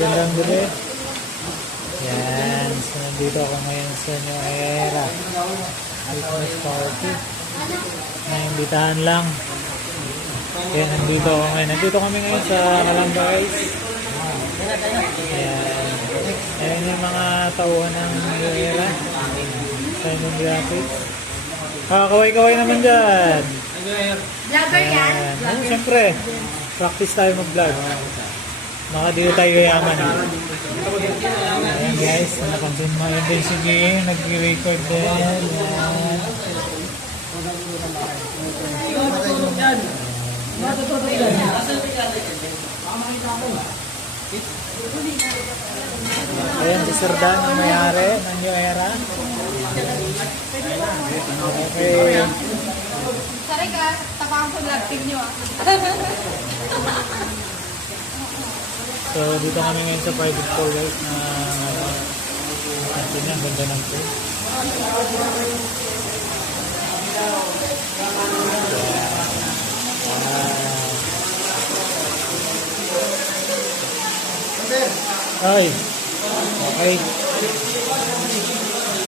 magandang gabi. Yan, so nandito ako ngayon sa New Era Christmas Party. Naimbitahan lang. Kaya nandito ako ngayon. Nandito kami ngayon sa Calamba Guys. Yan. Ayan yung mga tauhan ng New Era. Simon Graphics. Kaway-kaway naman dyan. Vlogger yan? Ayan, siyempre. Practice tayo mag-vlog. Baka dito tayo yaman. Ayan guys, napansin mo yun din si Ging, nag-record din. Ayan si Sir Dan ang mayari ng New Era. Okay. Sorry ka, tapang sa vlog team nyo ah. So dito kami ngayon sa private pool guys na natin ang ganda ng pool. Ay, okay.